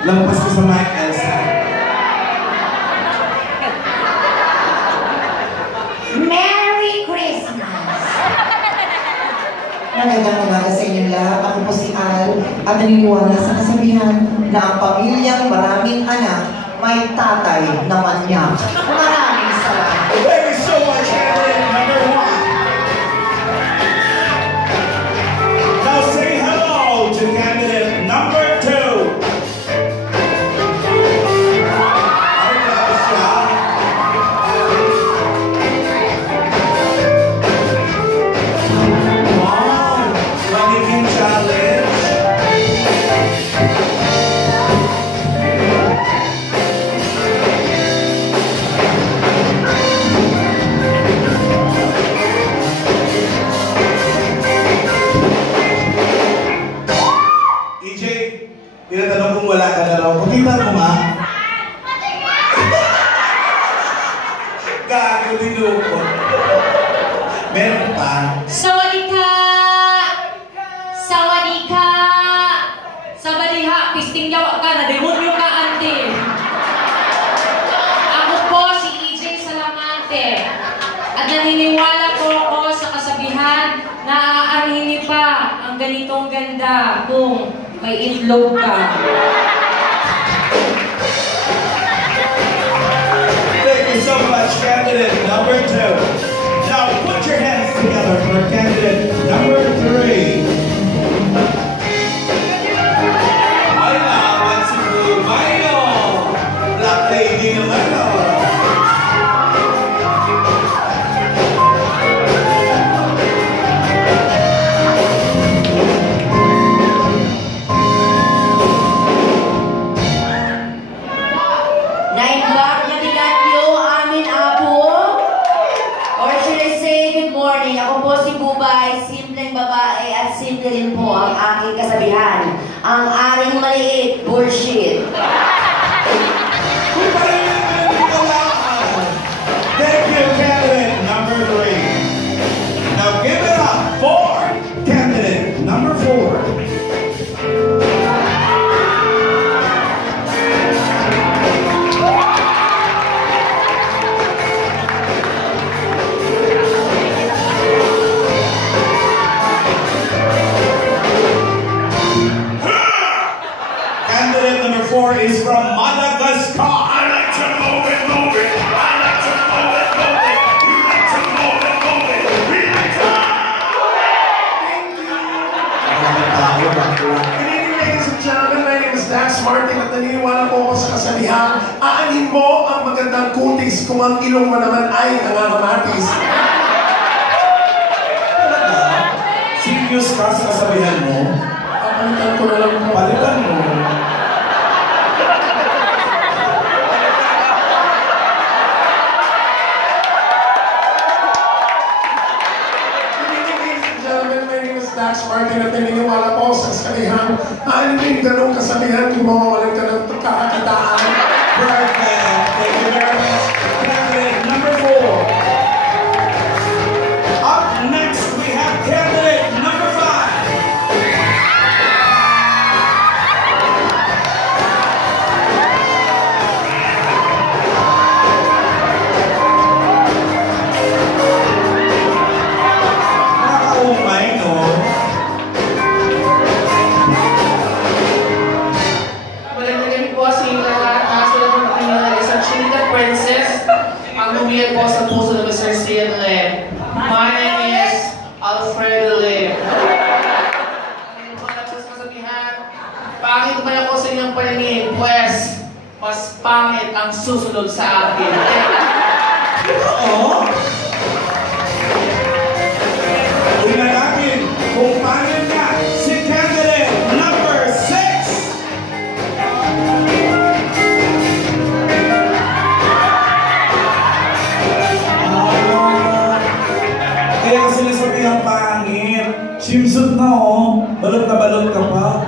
Lampas ko sa mic, Elsa. Merry Christmas! Magandang umaga sa inyong lahat. Ako po si Al at naniniwala sa kasabihan na ang pamilyang maraming anak may tatay na manyak. Maraming salamat. Thank you so much, candidate number 1. Now say hello to candidate number 2. Tinatanong kung wala ka na raw. Pakita mo nga. Gago, dinukot. Meron pa. Sawadika! Sawadika! Sabadiha, pisting yawa ka na, demonyo ka, ante. Ako po si EJ Salamante. At naniniwala po ako sa kasabihan na aanihin pa ang ganitong ganda kung may itlog ka. Thank you so much, candidate number 2. Now put your hands together for candidate number 3. Ay naman si Blue Mayo. Black Lady naman o. Simple rin po ang aking kasabihan. Ang aring maliit, bullshit. Thank you, candidate number 3. Now give it up for candidate number 4. Candidate number 4 is from Madagascar. I like to move it, move it. I like to move it, move it. You like to move it, move it. We like to move it. Thank you. Good evening, ladies and gentlemen. My name is Dax Martin at naniniwala po ako sa kasabihan. Aanin mo ang magandang kutis kung ang ilong mo naman ay nangangamatis. Talaga? Serious ka sa kasabihan mo? Palitan ko na lang po. Palitan mo. Dax Martin at naniniwala po sa kasabihan. Ano yung ganong kasabihan kung mawawalan ka ng kakakitaan? Perfect. Thank you very much. Candidate number 4. Up next, we have candidate number 5. Nakakaumay, no? Ang lumiyag po sa puso ng Mr. Steven Lim. My name is Alfredo Lim. Ano ba na kasabihan? Pangit ba ako sa inyong paningin? Pues, mas pangit ang susunod sa akin. Oo. Tingnan natin kung paano niya si candidate number 6. Kaya sinasabi ang pangit. Swimsuit na oh. Balot na balot ka pa.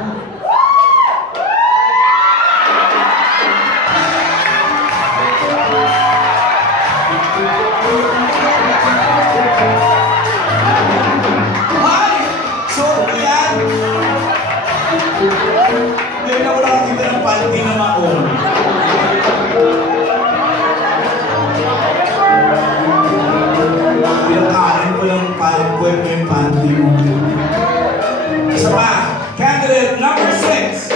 panty na maon. Pinakain ko ng puwet mo yung panty mo. Isa pa, candidate number 6.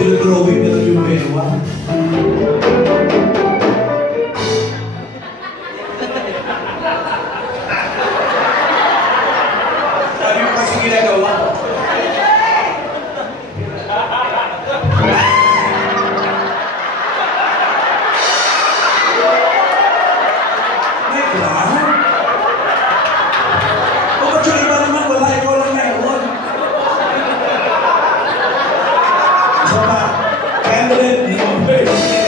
Drawing na lang yung mewa. Sabi mo kasi ginagawa. May plan? O ba't yung iba naman wala, ikaw lang meron? Isa pa, candidate number 6.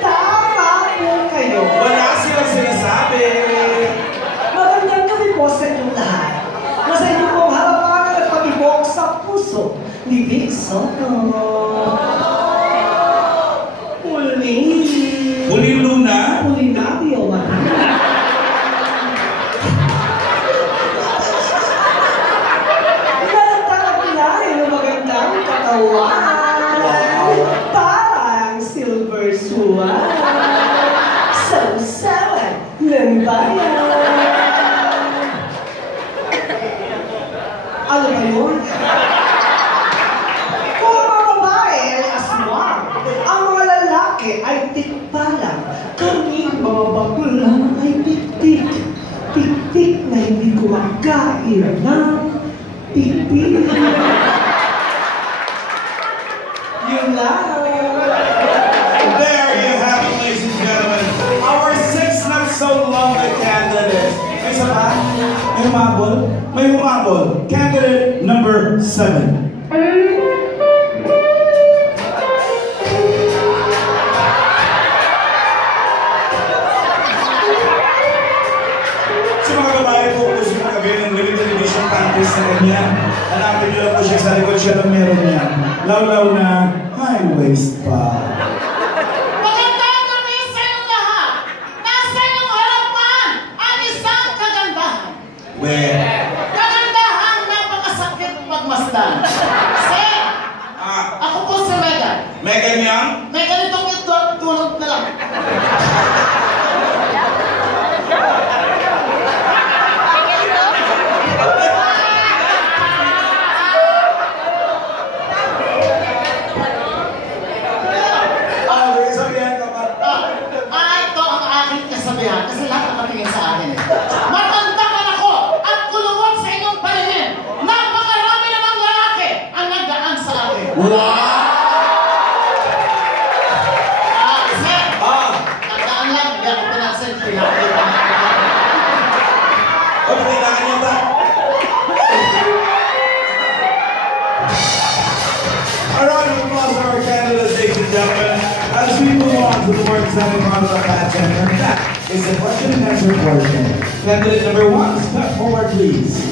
Tama po kayo. Wala silang sinasabi. Magandang gabi po sa inyong lahat. Nasa inyo pong harapan ang nagpatibok sa puso ni Vic Soto. Huli Luna. Pulinabio. Magandang kilay ng magandang katawan. Parang silver swan. Sausawan ng bayan. Ano ba yun? Kung ang mga babae ay aswang, ang mga lalaki ay tikpalang, kami mga bakla ay tik-tik. Tik-tik na hindi kumakain ng tik-tik. Yun lang. There you have it, ladies and gentlemen. Our 6 not so lovely candidates. May isa pa? May humabol? May humabol. Candidate number 7. Sa mga babae po, gusto mo kagawin ng limited edition panties na kanya. Hanapin niyo lang po siya sa likod siya ng meron niya. Law-law na high waist pa. Magandang gabi sa inyong lahat! Nasa inyong harapan ang isang kagandahan. Where? Kagandahan napakasakit pagmasdan. Sir, ako po si Megan. Megan Young? May ganitong ito at tulog na lang. Ito ang aking kasabihan kasi lahat nakatingin sa akin eh. Matanda man ako at kulungot sa inyong paningin. Napakarami namang lalaki ang nagdaan sa akin. Sir, nagdaan lang, hindi ako pinag-selfie. Okay, kailangan niya ba? Alright, we lost our candidates, ladies and gentlemen. As we move on to the more exciting part of the pageant, and that is the question and answer portion. Candidate number 1, step forward, please.